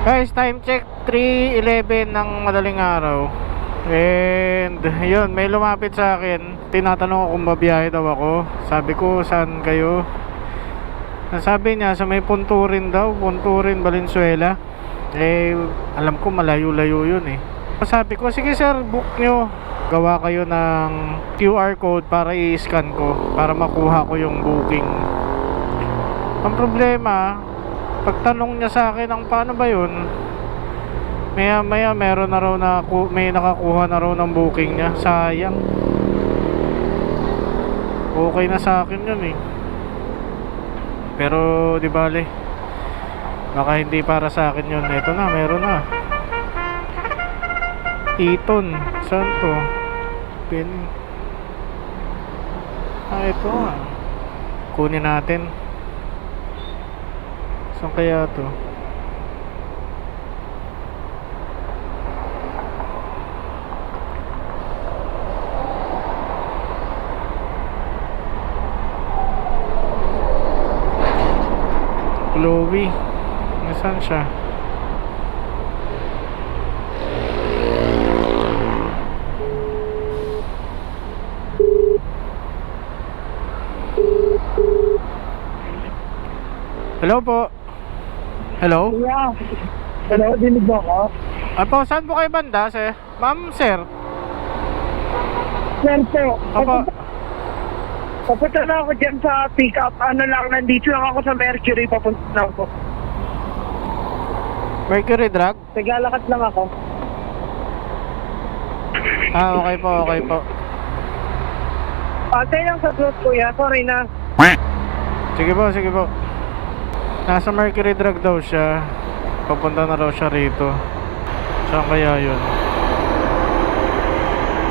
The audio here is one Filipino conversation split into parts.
Guys, time check 3:11 ng madaling araw. And yun, may lumapit sa akin. Tinatanong ako kung babiyahe daw ako. Sabi ko, saan kayo? Sabi niya, sa may Punturin daw, Punturin, Valenzuela. Eh, alam ko malayo-layo yun eh. Sabi ko, sige sir, book nyo. Gawa kayo ng QR code para i-scan ko, para makuha ko yung booking. Ang problema, pagtanong niya sa akin ang paano ba yun, maya maya meron na raw na may nakakuha na raw ng booking niya. Sayang. Okay na sa akin yun eh. Pero di bale, baka hindi para sa akin yun. Ito na, meron na. Eton, saan to? Pin. Ito nga. Kunin natin. Saan kaya to? Chloe. Nasaan siya? Hello po. Hello? Yeah. Hello, dinig mo ako? Apo, saan po kayo banda, sir? Ma'am, sir? Sir po, Apo. papunta na ako dyan sa pick-up. Ano lang, nandito lang ako sa Mercury, papunta na ako. Mercury Drug? Naglalakad lang ako. Ah, okay po, okay po. Patay lang sa blues, kuya. Sorry na. Sige po, sige po. Nasa Mercury Drug daw siya. Papunta na raw siya rito. Saan kaya yun?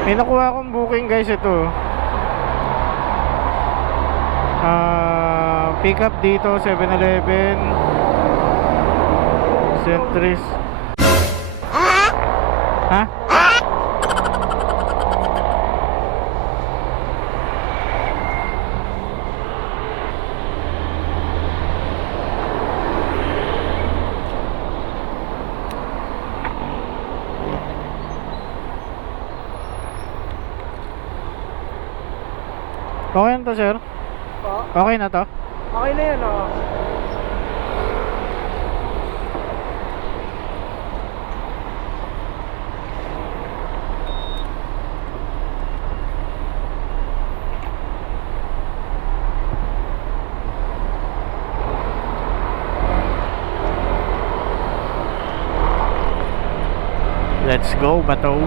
May nakuha akong booking guys, ito. Pick up dito, 7-Eleven, Centris. Ha? Okay na to, sir? Okay na to? Okay na yun, oh. Let's go, Bato.